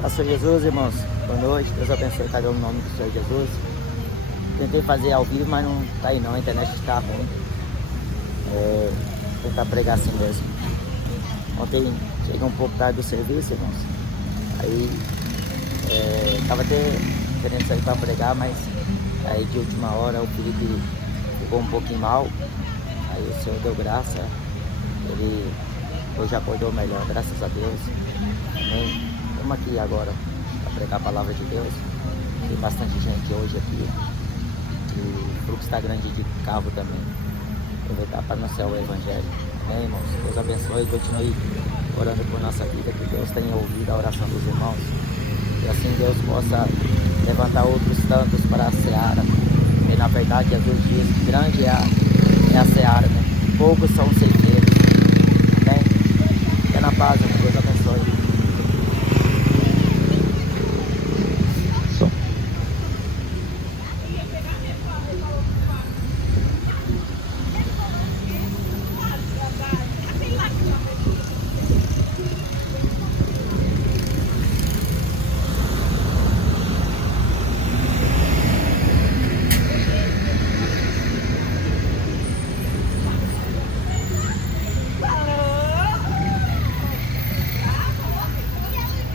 Pastor Jesus, irmãos, boa noite, Deus abençoe cada um no nome do Senhor Jesus. Tentei fazer ao vivo, mas não tá aí não, a internet está ruim. Tentar pregar assim mesmo. Ontem cheguei um pouco tarde do serviço, irmãos. Aí tava até querendo sair para pregar, mas aí de última hora o Felipe ficou um pouquinho mal. Aí o Senhor deu graça, ele hoje acordou melhor, graças a Deus. Amém. Estamos aqui agora para pregar a palavra de Deus. Tem bastante gente hoje aqui. E o fluxo está grande de carro também. Aproveitar para anunciar o Evangelho. Amém, irmãos? Deus abençoe e continue orando por nossa vida. Que Deus tenha ouvido a oração dos irmãos. E assim Deus possa levantar outros tantos para a seara. E na verdade, Jesus diz: grande é a seara, né? Poucos são os ceifeiros. Amém? Fica na paz, irmão. Deus abençoe.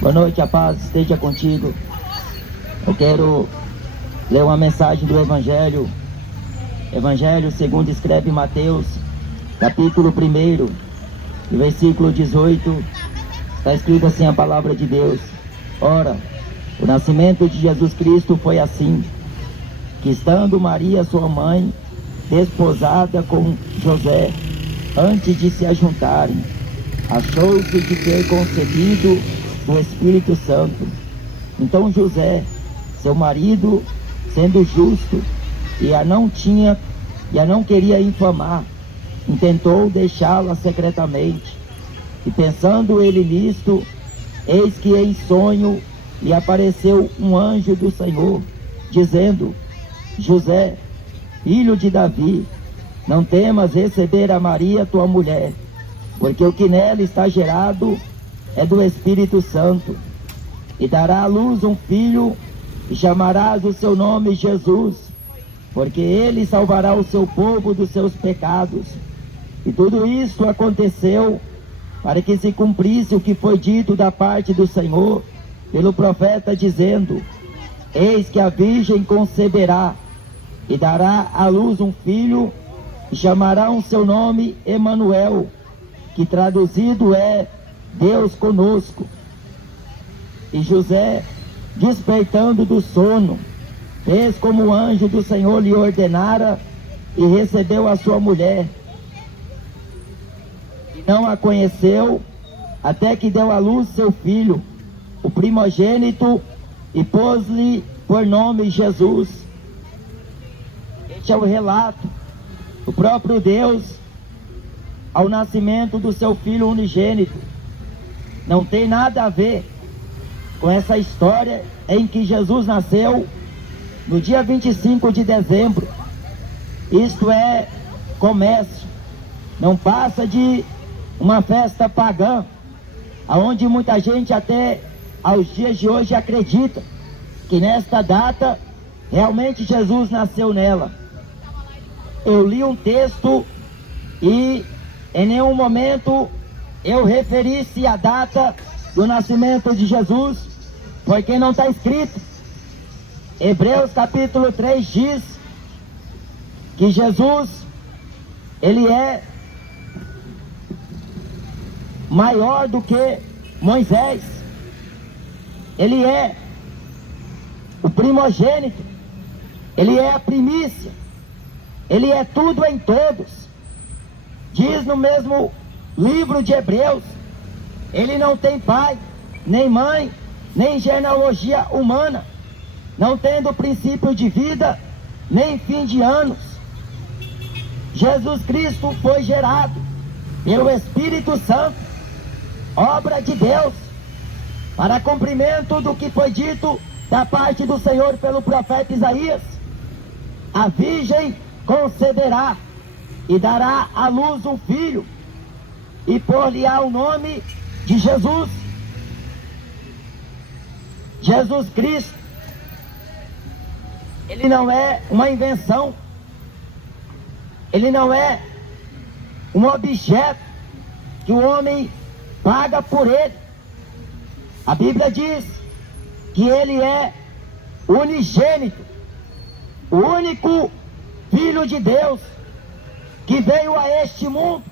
Boa noite, a paz esteja contigo. Eu quero ler uma mensagem do Evangelho segundo escreve Mateus, capítulo 1, e versículo 18, está escrito assim a palavra de Deus. Ora, o nascimento de Jesus Cristo foi assim, que estando Maria, sua mãe, desposada com José, antes de se ajuntarem, achou-se de ter concebido do Espírito Santo. Então José, seu marido, sendo justo, e a não queria infamar, intentou deixá-la secretamente. E pensando ele nisto, eis que em sonho lhe apareceu um anjo do Senhor, dizendo: José, filho de Davi, não temas receber a Maria tua mulher, porque o que nela está gerado é do Espírito Santo, e dará à luz um filho, e chamarás o seu nome Jesus, porque ele salvará o seu povo dos seus pecados. E tudo isto aconteceu para que se cumprisse o que foi dito da parte do Senhor pelo profeta, dizendo: eis que a virgem conceberá e dará à luz um filho, e chamarão seu nome Emanuel, que traduzido é Deus conosco. E José, despertando do sono, fez como o anjo do Senhor lhe ordenara, e recebeu a sua mulher. E não a conheceu, até que deu à luz seu filho, o primogênito, e pôs-lhe por nome Jesus. Este é o relato do próprio Deus ao nascimento do seu filho unigênito. Não tem nada a ver com essa história em que Jesus nasceu no dia 25 de dezembro. Isto é comércio. Não passa de uma festa pagã, onde muita gente até aos dias de hoje acredita que nesta data realmente Jesus nasceu nela. Eu li um texto e em nenhum momento eu referi-se à data do nascimento de Jesus, porque não está escrito. Hebreus capítulo 3 diz que Jesus, ele é maior do que Moisés. Ele é o primogênito, ele é a primícia, ele é tudo em todos. Diz no mesmo livro de Hebreus, ele não tem pai, nem mãe, nem genealogia humana, não tendo princípio de vida, nem fim de anos. Jesus Cristo foi gerado pelo Espírito Santo, obra de Deus, para cumprimento do que foi dito da parte do Senhor pelo profeta Isaías. A virgem conceberá e dará à luz um filho, e por-lhe-á o nome de Jesus. Jesus Cristo, ele não é uma invenção, ele não é um objeto que o homem paga por ele. A Bíblia diz que ele é unigênito, o único Filho de Deus que veio a este mundo,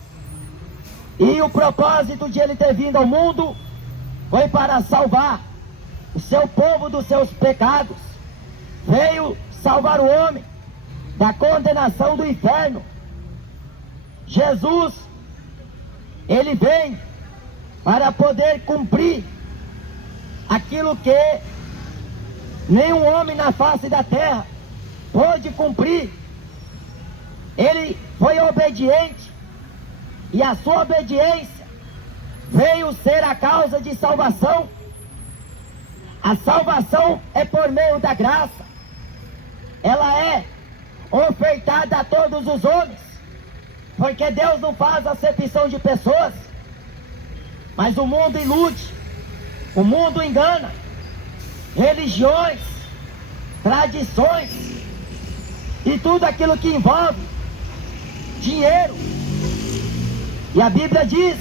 e o propósito de ele ter vindo ao mundo foi para salvar o seu povo dos seus pecados. Veio salvar o homem da condenação do inferno. Jesus, ele vem para poder cumprir aquilo que nenhum homem na face da terra pôde cumprir. Ele foi obediente, e a sua obediência veio ser a causa de salvação. A salvação é por meio da graça. Ela é ofertada a todos os homens, porque Deus não faz acepção de pessoas. Mas o mundo ilude, o mundo engana. Religiões, tradições e tudo aquilo que envolve dinheiro. E a Bíblia diz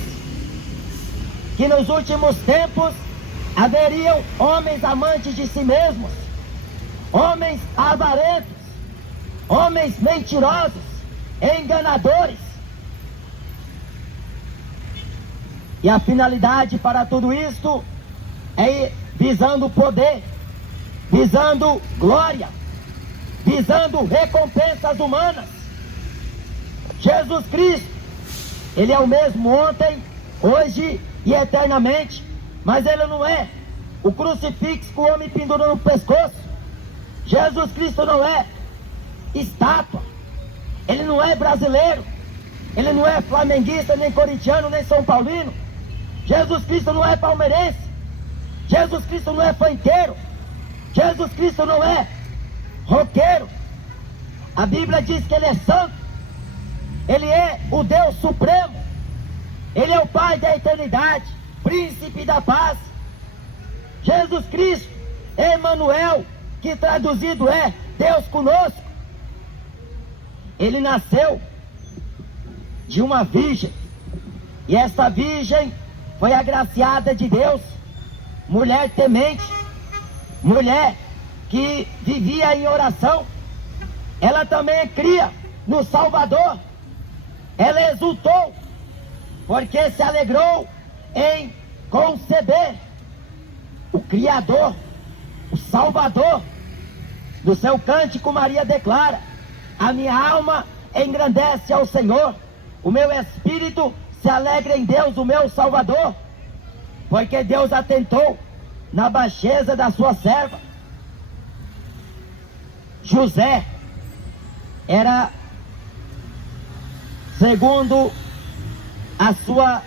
que nos últimos tempos haveriam homens amantes de si mesmos, homens avarentos, homens mentirosos, enganadores. E a finalidade para tudo isto é visando poder, visando glória, visando recompensas humanas. Jesus Cristo, ele é o mesmo ontem, hoje e eternamente, mas ele não é o crucifixo que o homem pendurou no pescoço. Jesus Cristo não é estátua, ele não é brasileiro, ele não é flamenguista, nem corintiano, nem são paulino. Jesus Cristo não é palmeirense, Jesus Cristo não é funkeiro, Jesus Cristo não é roqueiro. A Bíblia diz que ele é santo, ele é o Deus supremo, ele é o Pai da eternidade, príncipe da paz. Jesus Cristo, Emanuel, que traduzido é Deus conosco. Ele nasceu de uma virgem, e essa virgem foi agraciada de Deus, mulher temente, mulher que vivia em oração. Ela também cria no Salvador. Ela exultou, porque se alegrou em conceber o Criador, o Salvador. No seu cântico, Maria declara: a minha alma engrandece ao Senhor, o meu espírito se alegra em Deus, o meu Salvador, porque Deus atentou na baixeza da sua serva. José era, segundo a sua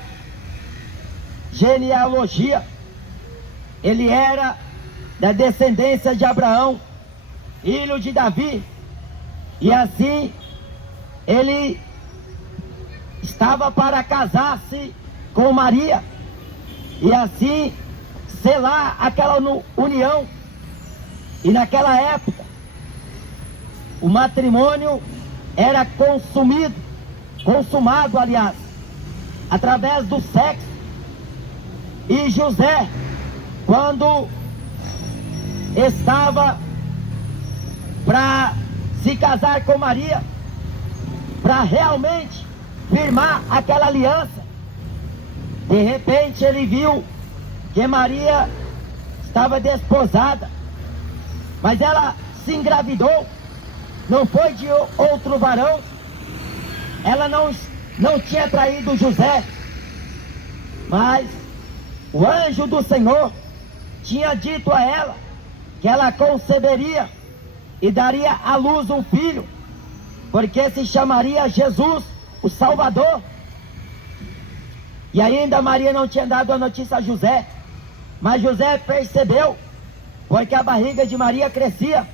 genealogia, ele era da descendência de Abraão, filho de Davi, e assim ele estava para casar-se com Maria, e assim selar aquela união. E naquela época o matrimônio era consumado, aliás, através do sexo. E José, quando estava para se casar com Maria, para realmente firmar aquela aliança, de repente ele viu que Maria estava desposada, mas ela se engravidou, não foi de outro varão. Ela não tinha traído José, mas o anjo do Senhor tinha dito a ela que ela conceberia e daria à luz um filho, porque se chamaria Jesus, o Salvador. E ainda Maria não tinha dado a notícia a José, mas José percebeu, porque a barriga de Maria crescia.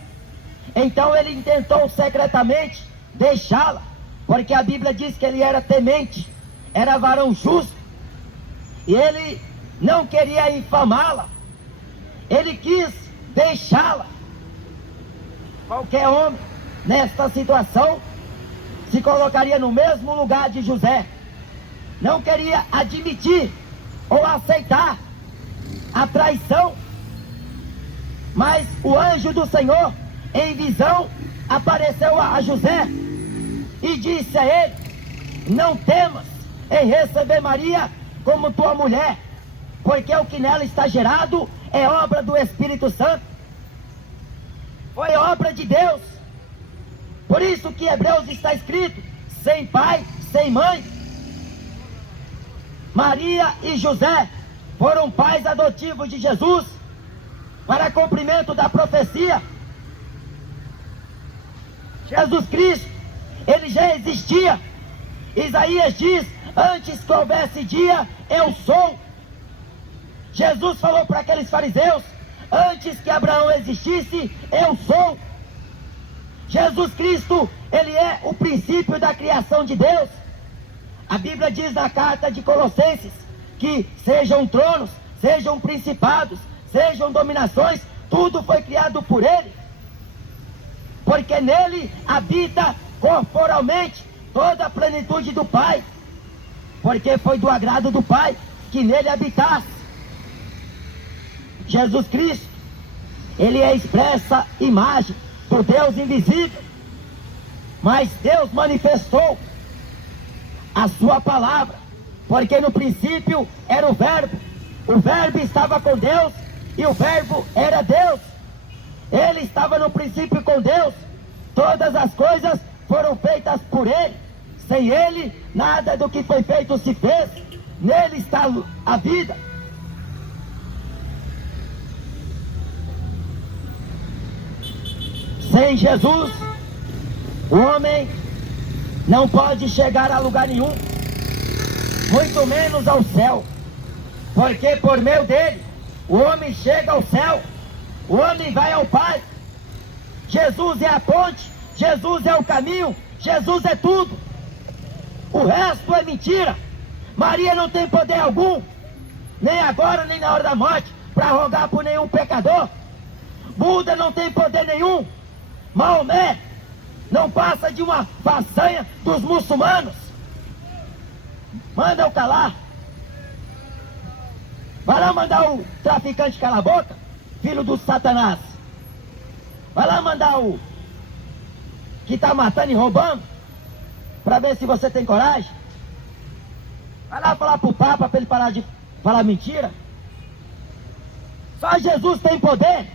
Então ele intentou secretamente deixá-la, porque a Bíblia diz que ele era temente, era varão justo, e ele não queria infamá-la. ele quis deixá-la. Qualquer homem nesta situação se colocaria no mesmo lugar de José. Não queria admitir ou aceitar a traição. Mas o anjo do Senhor, em visão, apareceu a José e disse a ele: não temas em receber Maria como tua mulher, porque o que nela está gerado é obra do Espírito Santo. Foi obra de Deus. Por isso que em Hebreus está escrito: sem pai, sem mãe. Maria e José foram pais adotivos de Jesus, para cumprimento da profecia. Jesus Cristo, ele já existia. Isaías diz: antes que houvesse dia, eu sou. Jesus falou para aqueles fariseus: antes que Abraão existisse, eu sou. Jesus Cristo, ele é o princípio da criação de Deus. A Bíblia diz na carta de Colossenses que sejam tronos, sejam principados, sejam dominações, tudo foi criado por ele. Porque nele habita corporalmente toda a plenitude do Pai. Porque foi do agrado do Pai que nele habitasse. Jesus Cristo, ele é a expressa imagem do Deus invisível. Mas Deus manifestou a sua palavra, porque no princípio era o Verbo estava com Deus e o Verbo era Deus. Ele estava no princípio com Deus. Todas as coisas foram feitas por ele. Sem ele, nada do que foi feito se fez. Nele está a vida. Sem Jesus, o homem não pode chegar a lugar nenhum, muito menos ao céu, porque por meio dele o homem chega ao céu, o homem vai ao Pai. Jesus é a ponte, Jesus é o caminho, Jesus é tudo. O resto é mentira. Maria não tem poder algum, nem agora nem na hora da morte, para rogar por nenhum pecador. Buda não tem poder nenhum. Maomé não passa de uma façanha dos muçulmanos. Manda-o calar. Vai lá mandar o traficante calar a boca, filho do Satanás. Vai lá mandar o que está matando e roubando, para ver se você tem coragem. Vai lá falar para o Papa para ele parar de falar mentira. Só Jesus tem poder.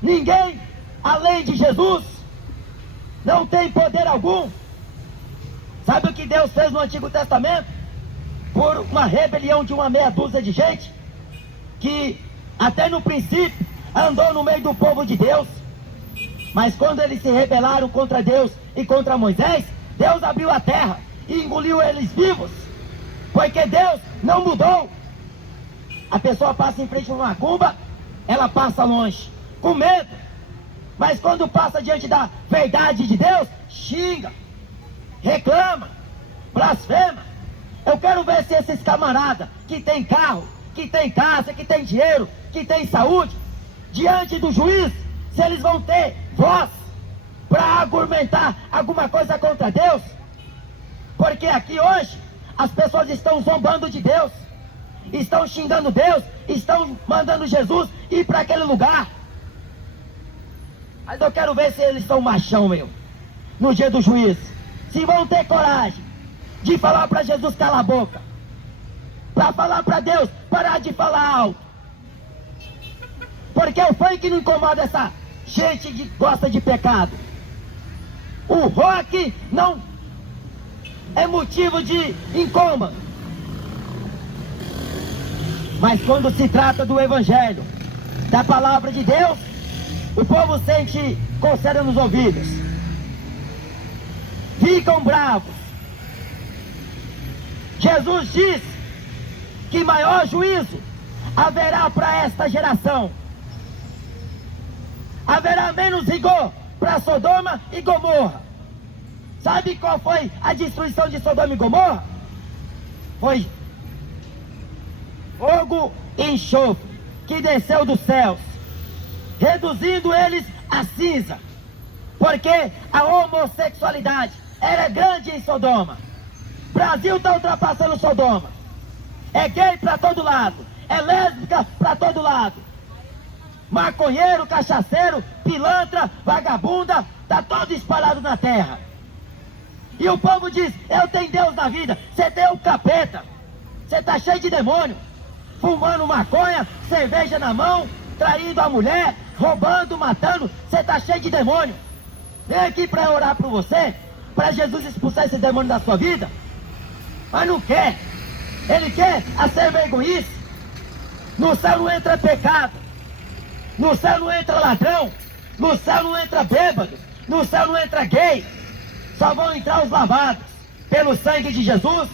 Ninguém além de Jesus não tem poder algum. Sabe o que Deus fez no Antigo Testamento? Por uma rebelião de uma meia dúzia de gente, que até no princípio andou no meio do povo de Deus, mas quando eles se rebelaram contra Deus e contra Moisés, Deus abriu a terra e engoliu eles vivos, porque Deus não mudou. A pessoa passa em frente a uma macumba, ela passa longe, com medo, mas quando passa diante da verdade de Deus, xinga, reclama, blasfema. Eu quero ver se esses camaradas que tem carro, que tem casa, que tem dinheiro, que tem saúde, diante do juiz, se eles vão ter voz para argumentar alguma coisa contra Deus. Porque aqui hoje as pessoas estão zombando de Deus, estão xingando Deus, estão mandando Jesus ir para aquele lugar. Mas eu quero ver se eles são machão, meu, no dia do juízo, se vão ter coragem de falar para Jesus calar a boca, para falar para Deus parar de falar alto. Porque o funk não incomoda essa gente que gosta de pecado. O rock não é motivo de incômodo. Mas quando se trata do Evangelho, da palavra de Deus, o povo sente coceira nos ouvidos, ficam bravos. Jesus diz que maior juízo haverá para esta geração. Haverá menos rigor para Sodoma e Gomorra. Sabe qual foi a destruição de Sodoma e Gomorra? Foi fogo e enxofre. que desceu dos céus, reduzindo eles a cinza, porque a homossexualidade era grande em Sodoma. Brasil está ultrapassando Sodoma. É gay para todo lado, é lésbica para todo lado, maconheiro, cachaceiro, pilantra, vagabunda, está todo espalhado na terra. E o povo diz: eu tenho Deus na vida. Você tem o capeta, você está cheio de demônio, fumando maconha, cerveja na mão, traindo a mulher, roubando, matando. Você está cheio de demônio. Vem aqui para orar por você, para Jesus expulsar esse demônio da sua vida. Mas não quer. Ele quer a ser vergonhice. No céu não entra pecado, no céu não entra ladrão, no céu não entra bêbado, no céu não entra gay. Só vão entrar os lavados pelo sangue de Jesus.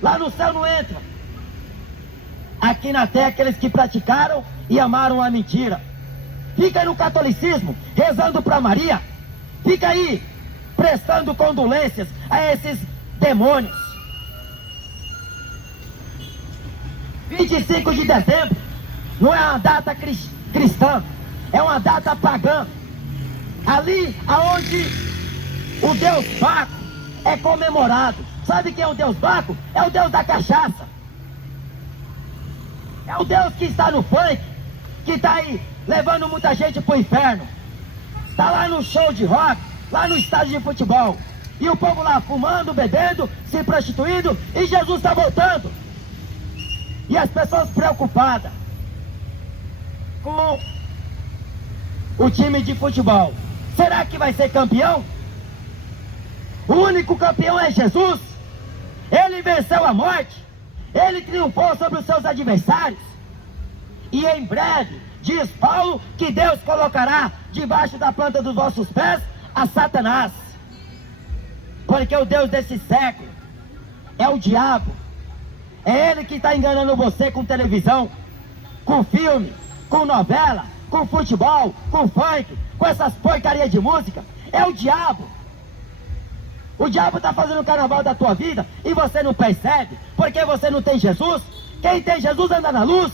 Lá no céu não entra. Aqui na terra, aqueles que praticaram e amaram a mentira. Fica no catolicismo, rezando para Maria. Fica aí, prestando condolências a esses demônios. 25 de dezembro não é uma data cristã, é uma data pagã. Ali aonde o Deus Baco é comemorado. Sabe quem é o Deus Baco? É o Deus da cachaça. É o Deus que está no funk, que está aí levando muita gente para o inferno. Está lá no show de rock, lá no estádio de futebol. E o povo lá fumando, bebendo, se prostituindo, e Jesus está voltando. E as pessoas preocupadas com o time de futebol. Será que vai ser campeão? O único campeão é Jesus. Ele venceu a morte. Ele triunfou sobre os seus adversários. E em breve, diz Paulo, que Deus colocará debaixo da planta dos vossos pés a Satanás. Porque o Deus desse século é o diabo. É ele que está enganando você com televisão, com filme, com novela, com futebol, com funk, com essas porcarias de música. É o diabo. O diabo está fazendo o carnaval da tua vida e você não percebe, porque você não tem Jesus. Quem tem Jesus anda na luz.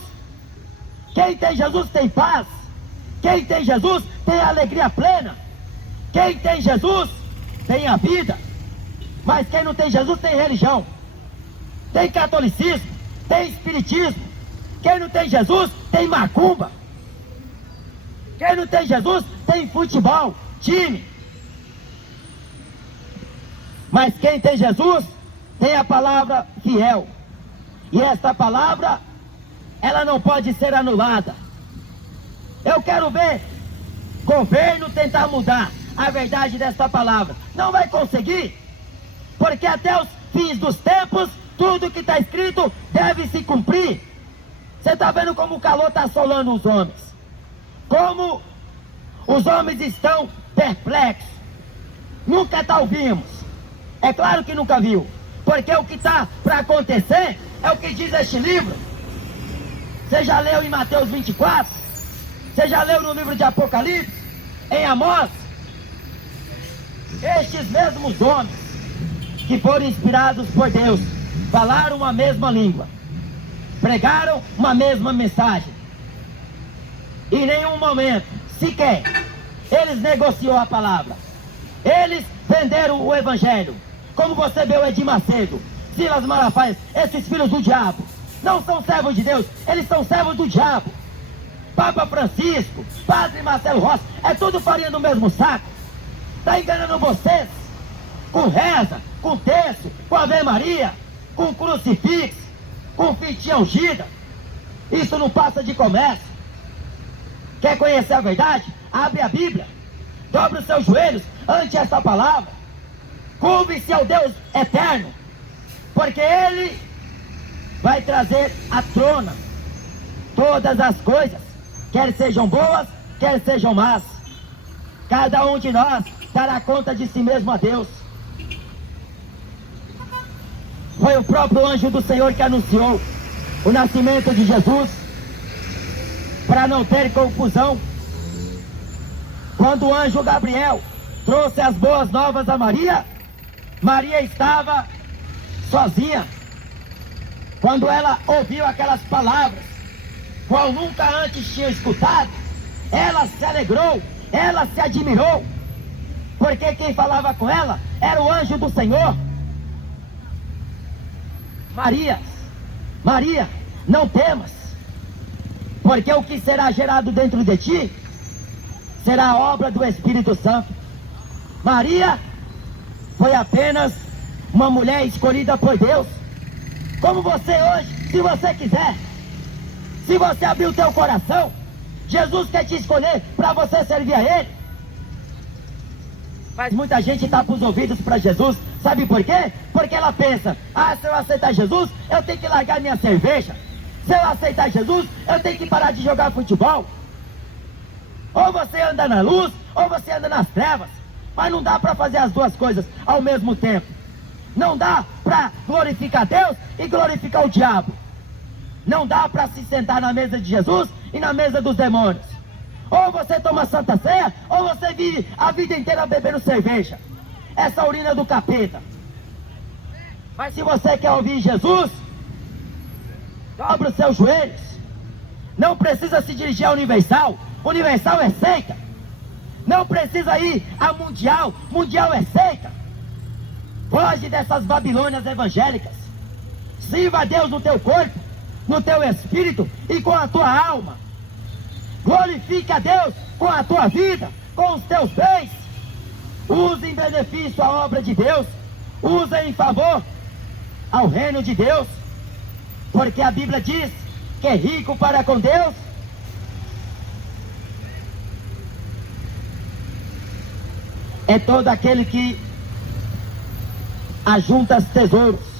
Quem tem Jesus tem paz. Quem tem Jesus tem alegria plena. Quem tem Jesus tem a vida. Mas quem não tem Jesus tem religião, tem catolicismo, tem espiritismo. Quem não tem Jesus tem macumba. Quem não tem Jesus tem futebol, time. Mas quem tem Jesus tem a palavra fiel. E esta palavra, ela não pode ser anulada. Eu quero ver governo tentar mudar a verdade desta palavra. Não vai conseguir, porque até os fins dos tempos, tudo que está escrito deve se cumprir. Você está vendo como o calor está assolando os homens, como os homens estão perplexos. Nunca ouvimos. É claro que nunca viu, porque o que está para acontecer é o que diz este livro. Você já leu em Mateus 24? Você já leu no livro de Apocalipse? Em Amós? Estes mesmos homens que foram inspirados por Deus falaram uma mesma língua, pregaram uma mesma mensagem. Em nenhum momento, sequer, eles negociou a palavra. Eles venderam o evangelho. Como você vê o Edir Macedo, Silas Malafaia, esses filhos do diabo, não são servos de Deus, eles são servos do diabo. Papa Francisco, Padre Marcelo Rossi, é tudo farinha do mesmo saco. Está enganando vocês com reza, com terço, com Ave Maria, com crucifixo, com fitinha ungida. Isso não passa de comércio. Quer conhecer a verdade? Abre a Bíblia, dobre os seus joelhos ante essa palavra. Curve-se ao Deus eterno, porque Ele vai trazer à tona todas as coisas, quer sejam boas, quer sejam más. Cada um de nós dará conta de si mesmo a Deus. Foi o próprio anjo do Senhor que anunciou o nascimento de Jesus, para não ter confusão. Quando o anjo Gabriel trouxe as boas novas a Maria, Maria estava sozinha. Quando ela ouviu aquelas palavras, qual nunca antes tinha escutado, ela se alegrou, ela se admirou, porque quem falava com ela era o anjo do Senhor. Maria, Maria, não temas, porque o que será gerado dentro de ti será a obra do Espírito Santo. Maria foi apenas uma mulher escolhida por Deus, como você hoje, se você quiser. Se você abrir o teu coração, Jesus quer te escolher para você servir a Ele. Mas muita gente tapa os ouvidos para Jesus, sabe por quê? Porque ela pensa, se eu aceitar Jesus, eu tenho que largar minha cerveja. Se eu aceitar Jesus, eu tenho que parar de jogar futebol. Ou você anda na luz, ou você anda nas trevas. Mas não dá para fazer as duas coisas ao mesmo tempo. Não dá para glorificar Deus e glorificar o diabo. Não dá para se sentar na mesa de Jesus e na mesa dos demônios. Ou você toma santa ceia, ou você vive a vida inteira bebendo cerveja. Essa urina do capeta. Mas se você quer ouvir Jesus, dobra os seus joelhos. Não precisa se dirigir à Universal. Universal é seita. Não precisa ir à Mundial. Mundial é seita. Foge dessas Babilônias evangélicas. Sirva a Deus no teu corpo, no teu espírito e com a tua alma. Glorifique a Deus com a tua vida, com os teus bens. Use em benefício a obra de Deus. Use em favor ao reino de Deus. Porque a Bíblia diz que é rico para com Deus é todo aquele que ajunta tesouros.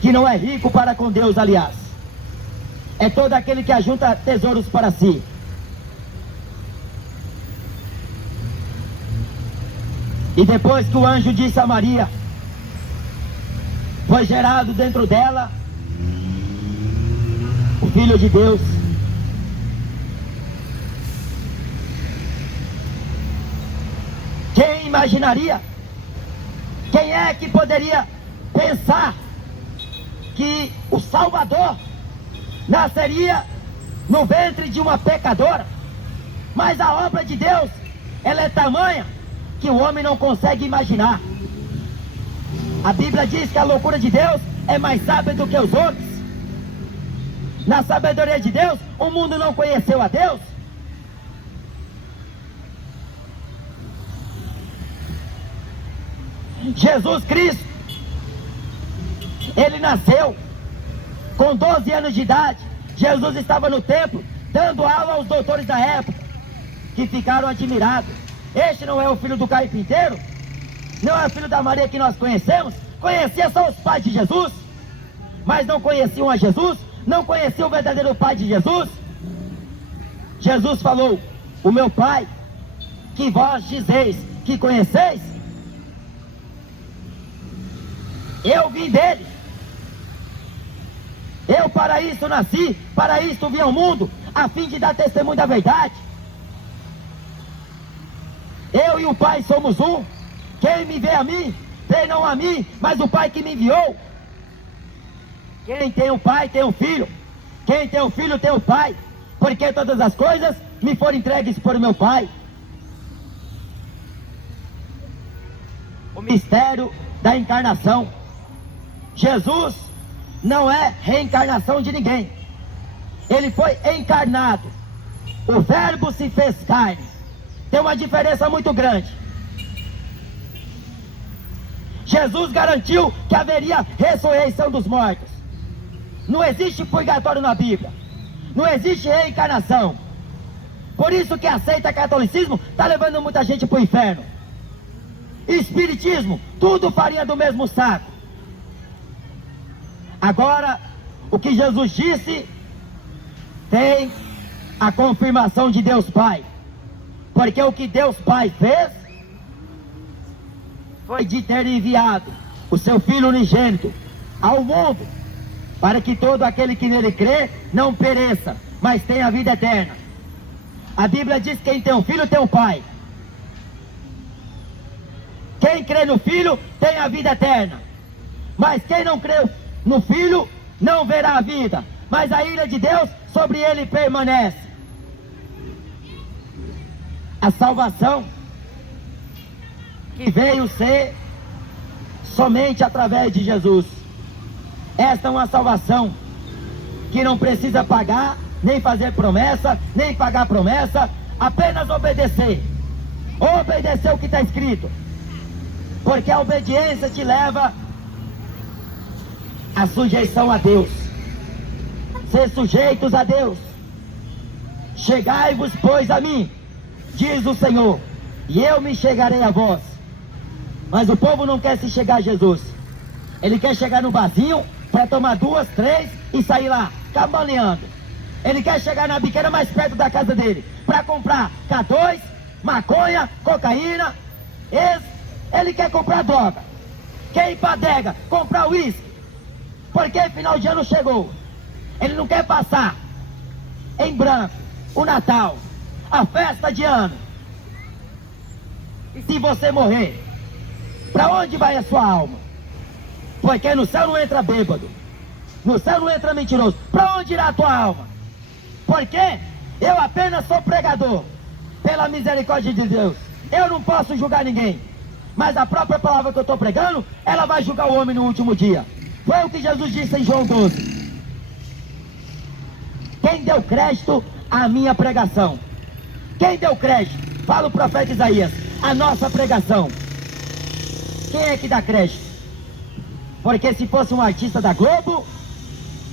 Que não é rico para com Deus, aliás. É todo aquele que ajunta tesouros para si. E depois que o anjo disse a Maria, foi gerado dentro dela o Filho de Deus. Quem imaginaria? Quem é que poderia pensar que o Salvador nasceria no ventre de uma pecadora? Mas a obra de Deus, ela é tamanha que o homem não consegue imaginar. A Bíblia diz que a loucura de Deus é mais sábia do que os outros. Na sabedoria de Deus, o mundo não conheceu a Deus. Jesus Cristo, Ele nasceu com 12 anos de idade. Jesus estava no templo, dando aula aos doutores da época, que ficaram admirados. Este não é o filho do carpinteiro? Não é o filho da Maria que nós conhecemos? Conhecia só os pais de Jesus, mas não conheciam a Jesus, não conheciam o verdadeiro pai de Jesus. Jesus falou, o meu pai, que vós dizeis que conheceis, eu vim dele. Eu para isso nasci, para isso vim ao mundo, a fim de dar testemunho da verdade. Eu e o Pai somos um. Quem me vê a mim, vê não a mim, mas o Pai que me enviou. Quem tem o Pai tem o Filho. Quem tem o Filho tem o Pai. Porque todas as coisas me foram entregues por meu Pai. O mistério da encarnação. Jesus não é reencarnação de ninguém. Ele foi encarnado. O Verbo se fez carne. Tem uma diferença muito grande. Jesus garantiu que haveria ressurreição dos mortos. Não existe purgatório na Bíblia. Não existe reencarnação. Por isso que aceita catolicismo está levando muita gente para o inferno. Espiritismo, tudo farinha do mesmo saco. Agora, o que Jesus disse tem a confirmação de Deus Pai. Porque o que Deus Pai fez foi de ter enviado o seu Filho unigênito ao mundo, para que todo aquele que nele crê não pereça, mas tenha a vida eterna. A Bíblia diz que quem tem um filho tem um pai. Quem crê no Filho tem a vida eterna, mas quem não crê no Filho não verá a vida, mas a ira de Deus sobre ele permanece. A salvação que veio ser somente através de Jesus. Esta é uma salvação que não precisa pagar, nem fazer promessa, nem pagar promessa, apenas obedecer. Obedecer o que está escrito, porque a obediência te leva à sujeição a Deus. Ser sujeitos a Deus. Chegai-vos, pois, a mim, diz o Senhor, e eu me chegarei a vós. Mas o povo não quer se chegar a Jesus. Ele quer chegar no barzinho para tomar 2, 3 e sair lá, cambaleando. Ele quer chegar na biqueira mais perto da casa dele para comprar K2, maconha, cocaína. Ele quer comprar droga. Quer ir para a adega, comprar uísque. Porque final de ano chegou. Ele não quer passar em branco o Natal, a festa de ano. E se você morrer, para onde vai a sua alma? Porque no céu não entra bêbado, no céu não entra mentiroso. Para onde irá a tua alma? Porque eu apenas sou pregador, pela misericórdia de Deus. Eu não posso julgar ninguém, mas a própria palavra que eu estou pregando, ela vai julgar o homem no último dia. Foi o que Jesus disse em João 12. Quem deu crédito à minha pregação? Quem deu crédito? Fala o profeta Isaías, a nossa pregação. Quem é que dá crédito? Porque se fosse um artista da Globo,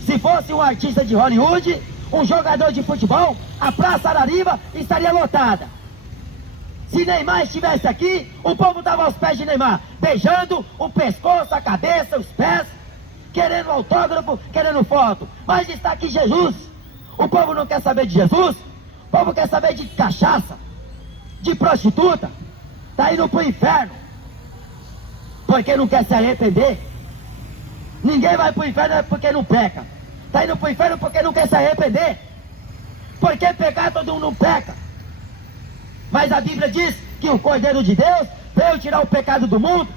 se fosse um artista de Hollywood, um jogador de futebol, a Praça Arariva estaria lotada. Se Neymar estivesse aqui, o povo estava aos pés de Neymar, beijando o pescoço, a cabeça, os pés, querendo autógrafo, querendo foto. Mas está aqui Jesus. O povo não quer saber de Jesus, o povo quer saber de cachaça, de prostituta, está indo para o inferno, porque não quer se arrepender. Ninguém vai para o inferno porque não peca, está indo para o inferno porque não quer se arrepender. Porque pecar todo mundo não peca, mas a Bíblia diz que o Cordeiro de Deus veio tirar o pecado do mundo.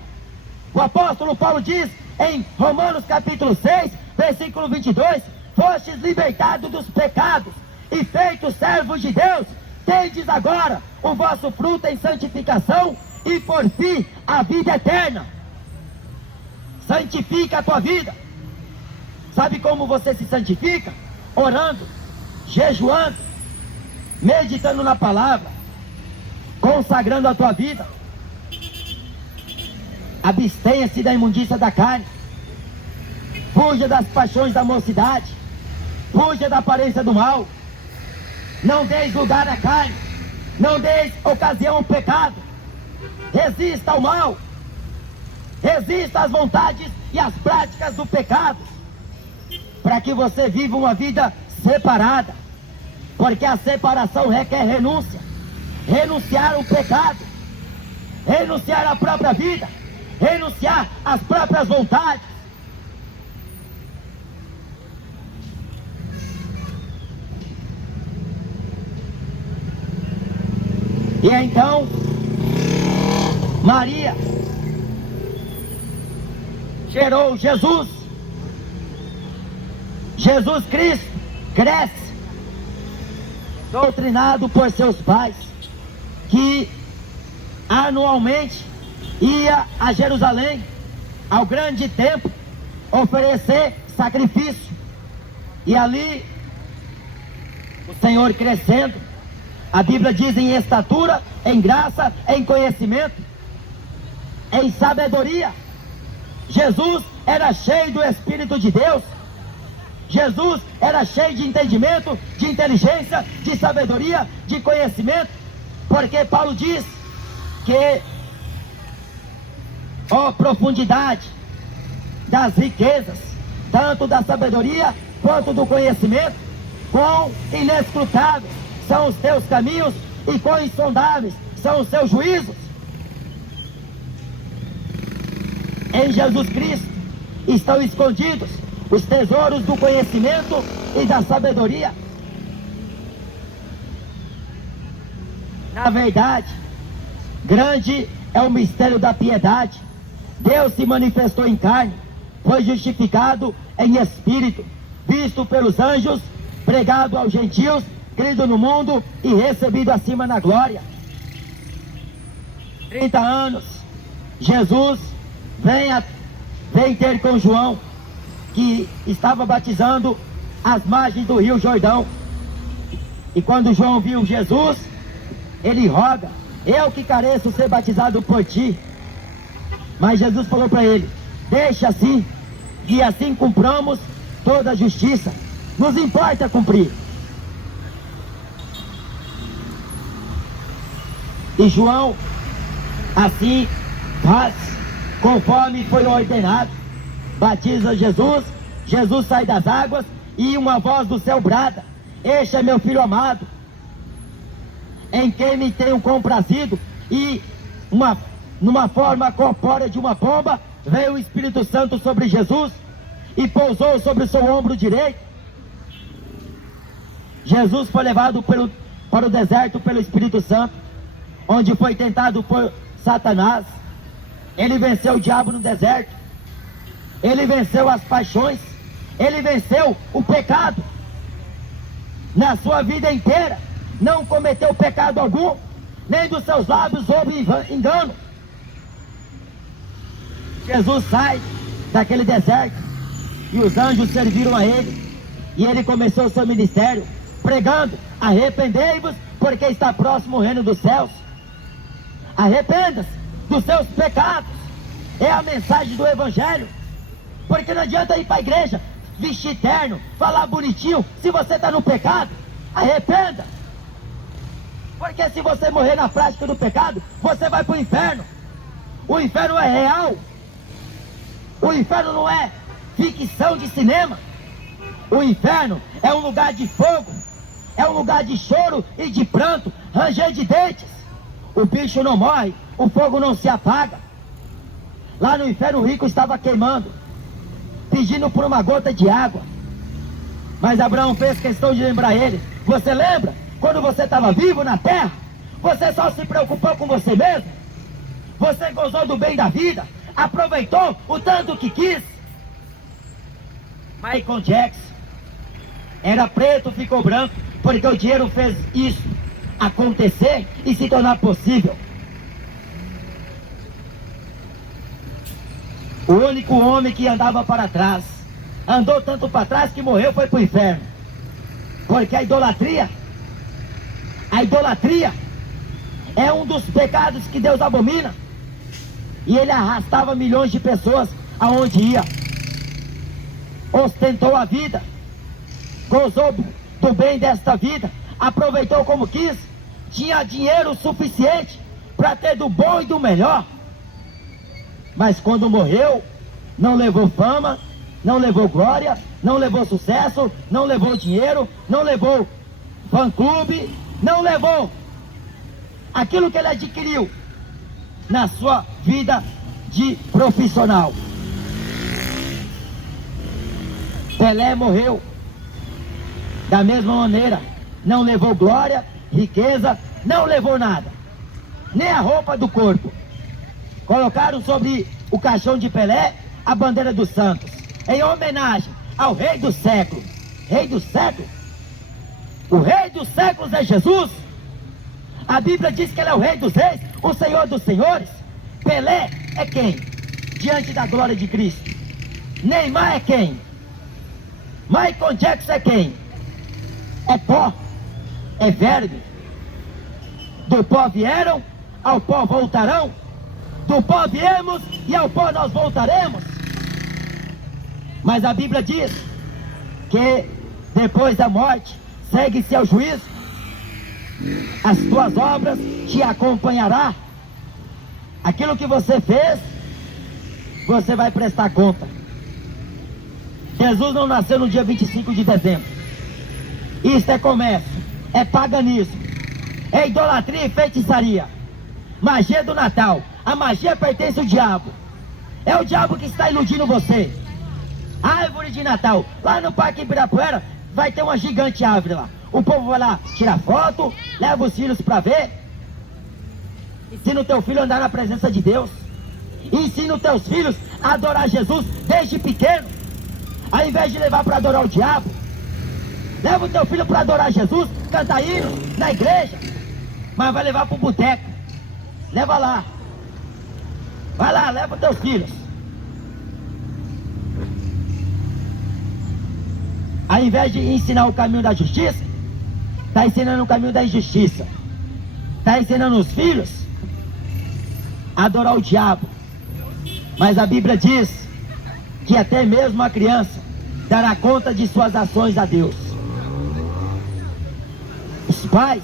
O apóstolo Paulo diz em Romanos capítulo 6, versículo 22, fostes libertados dos pecados e feitos servos de Deus, tendes agora o vosso fruto em santificação e por fim a vida eterna. Santifica a tua vida. Sabe como você se santifica? Orando, jejuando, meditando na palavra, consagrando a tua vida. Abstenha-se da imundícia da carne, fuja das paixões da mocidade, fuja da aparência do mal. Não deis lugar à carne, não deis ocasião ao pecado. Resista ao mal, resista às vontades e às práticas do pecado, para que você viva uma vida separada, porque a separação requer renúncia. Renunciar ao pecado, renunciar à própria vida, renunciar às próprias vontades. E então Maria gerou Jesus. Jesus Cristo cresce, doutrinado por seus pais, que anualmente ia a Jerusalém, ao grande templo, oferecer sacrifício. E ali o Senhor crescendo, a Bíblia diz, em estatura, em graça, em conhecimento, em sabedoria. Jesus era cheio do Espírito de Deus. Jesus era cheio de entendimento, de inteligência, de sabedoria, de conhecimento, porque Paulo diz que profundidade das riquezas, tanto da sabedoria quanto do conhecimento, quão inescrutáveis são os teus caminhos e quão insondáveis são os seus juízos. Em Jesus Cristo estão escondidos os tesouros do conhecimento e da sabedoria. Na verdade, grande é o mistério da piedade. Deus se manifestou em carne, foi justificado em espírito, visto pelos anjos, pregado aos gentios, crido no mundo e recebido acima na glória. 30 anos, Jesus vem ter com João, que estava batizando às margens do rio Jordão. E quando João viu Jesus, ele roga: eu que careço ser batizado por ti. Mas Jesus falou para ele: deixa assim, e assim cumpramos toda a justiça. Nos importa cumprir. E João assim faz, conforme foi ordenado. Batiza Jesus, Jesus sai das águas e uma voz do céu brada: este é meu filho amado, em quem me tenho comprazido. E numa forma corpórea de uma pomba, veio o Espírito Santo sobre Jesus e pousou sobre o seu ombro direito. Jesus foi levado para o deserto pelo Espírito Santo, onde foi tentado por Satanás. Ele venceu o diabo no deserto, ele venceu as paixões, ele venceu o pecado. Na sua vida inteira não cometeu pecado algum, nem dos seus lábios houve engano. Jesus sai daquele deserto e os anjos serviram a ele, e ele começou o seu ministério pregando: arrependei-vos, porque está próximo o reino dos céus. Arrependa-se dos seus pecados. É a mensagem do evangelho. Porque não adianta ir para a igreja, vestir terno, falar bonitinho, se você está no pecado. Arrependa. Porque se você morrer na prática do pecado, você vai para o inferno. O inferno é real. O inferno não é ficção de cinema. O inferno é um lugar de fogo, é um lugar de choro e de pranto, ranger de dentes. O bicho não morre, o fogo não se apaga. Lá no inferno o rico estava queimando, pedindo por uma gota de água. Mas Abraão fez questão de lembrar ele: você lembra quando você estava vivo na terra? Você só se preocupou com você mesmo? Você gozou do bem da vida, aproveitou o tanto que quis. Michael Jackson era preto, ficou branco, porque o dinheiro fez isso acontecer e se tornar possível. O único homem que andava para trás, andou tanto para trás que morreu, foi para o inferno. Porque a idolatria é um dos pecados que Deus abomina. E ele arrastava milhões de pessoas aonde ia. Ostentou a vida, gozou do bem desta vida, aproveitou como quis, tinha dinheiro suficiente para ter do bom e do melhor. Mas quando morreu, não levou fama, não levou glória, não levou sucesso, não levou dinheiro, não levou fã-clube, não levou aquilo que ele adquiriu na sua vida de profissional. Pelé morreu da mesma maneira, não levou glória, riqueza, não levou nada, nem a roupa do corpo. Colocaram sobre o caixão de Pelé a bandeira dos Santos, em homenagem ao Rei do século. Rei do século? O Rei dos séculos é Jesus. A Bíblia diz que ele é o Rei dos reis, o Senhor dos senhores. Pelé é quem? Diante da glória de Cristo. Neymar é quem? Michael Jackson é quem? É pó, é verme. Do pó vieram, ao pó voltarão. Do pó viemos e ao pó nós voltaremos. Mas a Bíblia diz que depois da morte segue-se ao juízo. As tuas obras te acompanhará. Aquilo que você fez, você vai prestar conta. Jesus não nasceu no dia 25 de dezembro. Isso é comércio, é paganismo, é idolatria e feitiçaria. Magia do Natal. A magia pertence ao diabo. É o diabo que está iludindo você. Árvore de Natal. Lá no Parque Ibirapuera vai ter uma gigante árvore lá. O povo vai lá tirar foto, leva os filhos para ver. Ensina o teu filho a andar na presença de Deus. Ensina os teus filhos a adorar Jesus desde pequeno. Ao invés de levar para adorar o diabo, leva o teu filho para adorar Jesus, cantar hino na igreja, mas vai levar para o boteco. Leva lá. Vai lá, leva os teus filhos. Ao invés de ensinar o caminho da justiça, está ensinando o caminho da injustiça. Está ensinando os filhos a adorar o diabo. Mas a Bíblia diz que até mesmo a criança dará conta de suas ações a Deus. Os pais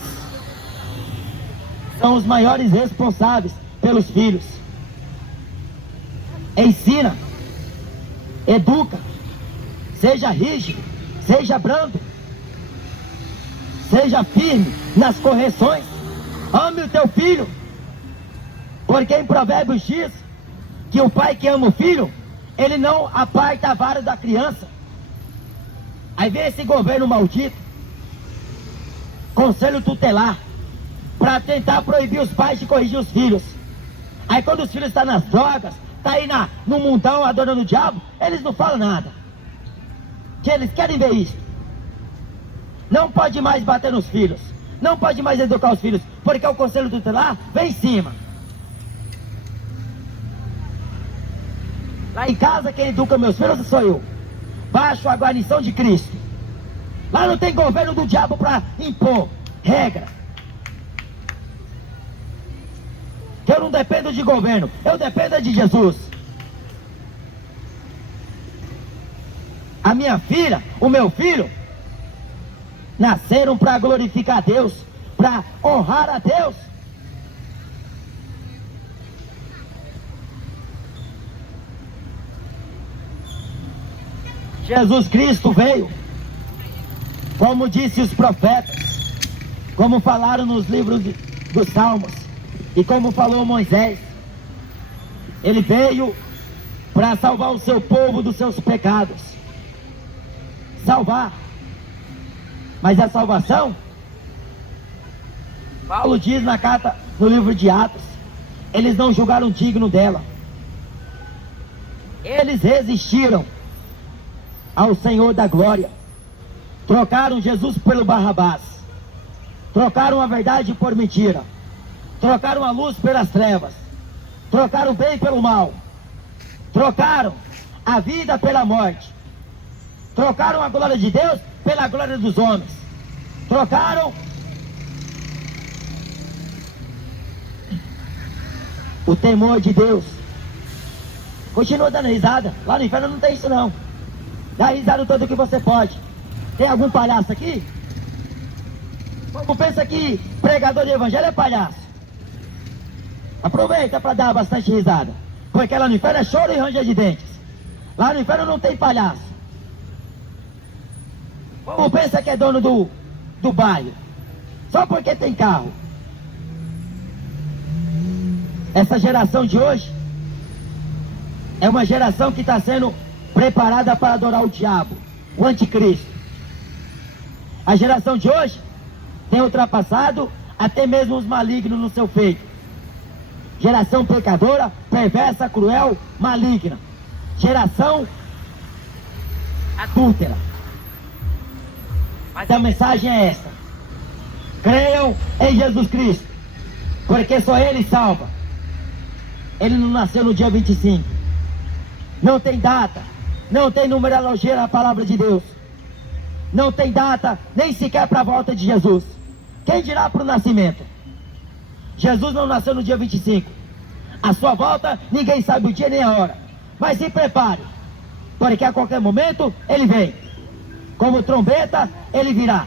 são os maiores responsáveis pelos filhos. Ensina, educa, seja rígido, seja brando, seja firme nas correções. Ame o teu filho, porque em Provérbios diz que o pai que ama o filho, ele não aparta a vara da criança. Aí vem esse governo maldito, conselho tutelar, para tentar proibir os pais de corrigir os filhos. Aí quando os filhos estão nas drogas, está aí no mundão adorando o diabo, eles não falam nada, que eles querem ver isso. Não pode mais bater nos filhos, não pode mais educar os filhos, porque o conselho tutelar vem em cima. Lá em casa quem educa meus filhos sou eu, baixo a guarnição de Cristo. Lá não tem governo do diabo para impor regra. Eu não dependo de governo, eu dependo de Jesus. A minha filha, o meu filho, nasceram para glorificar a Deus, para honrar a Deus. Jesus Cristo veio, como disse os profetas, como falaram nos livros dos Salmos, e como falou Moisés. Ele veio para salvar o seu povo dos seus pecados. Salvar. Mas a salvação, Paulo diz na carta, no livro de Atos, eles não julgaram digno dela. Eles resistiram ao Senhor da glória. Trocaram Jesus pelo Barrabás. Trocaram a verdade por mentira. Trocaram a luz pelas trevas. Trocaram o bem pelo mal. Trocaram a vida pela morte. Trocaram a glória de Deus pela glória dos homens. Trocaram o temor de Deus. Continua dando risada. Lá no inferno não tem isso não. Dá risada todo que você pode. Tem algum palhaço aqui? Como pensa que pregador de evangelho é palhaço? Aproveita para dar bastante risada, porque lá no inferno é choro e ranger de dentes. Lá no inferno não tem palhaço. Como pensa que é dono do bairro? Só porque tem carro. Essa geração de hoje é uma geração que está sendo preparada para adorar o diabo, o anticristo. A geração de hoje tem ultrapassado até mesmo os malignos no seu feito. Geração pecadora, perversa, cruel, maligna. Geração adúltera. Mas a mensagem é essa: creiam em Jesus Cristo, porque só Ele salva. Ele não nasceu no dia 25. Não tem data, não tem numerologia na palavra de Deus. Não tem data, nem sequer para a volta de Jesus. Quem dirá para o nascimento? Jesus não nasceu no dia 25. A sua volta, ninguém sabe o dia nem a hora. Mas se prepare, porque a qualquer momento Ele vem. Como trombeta, Ele virá.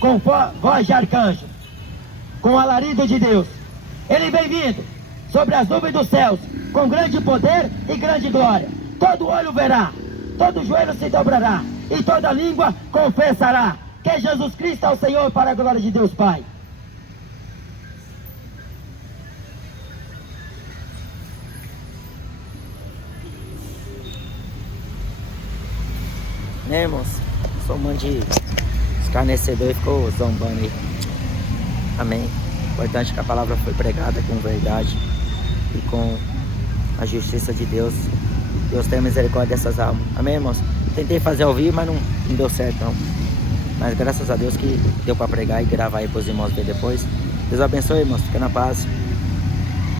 Com voz de arcanjo, com alarido de Deus. Ele vem vindo sobre as nuvens dos céus, com grande poder e grande glória. Todo olho verá, todo joelho se dobrará, e toda língua confessará que Jesus Cristo é o Senhor, para a glória de Deus Pai. Né, irmãos? Sou um monte de escarnecedor e ficou zombando aí. Amém. Importante que a palavra foi pregada com verdade e com a justiça de Deus Deus tenha misericórdia dessas almas. Amém, irmãos? Tentei fazer ao vivo, mas não deu certo, não. Mas graças a Deus que deu para pregar e gravar aí para os irmãos ver depois. Deus abençoe, irmãos. Fica na paz.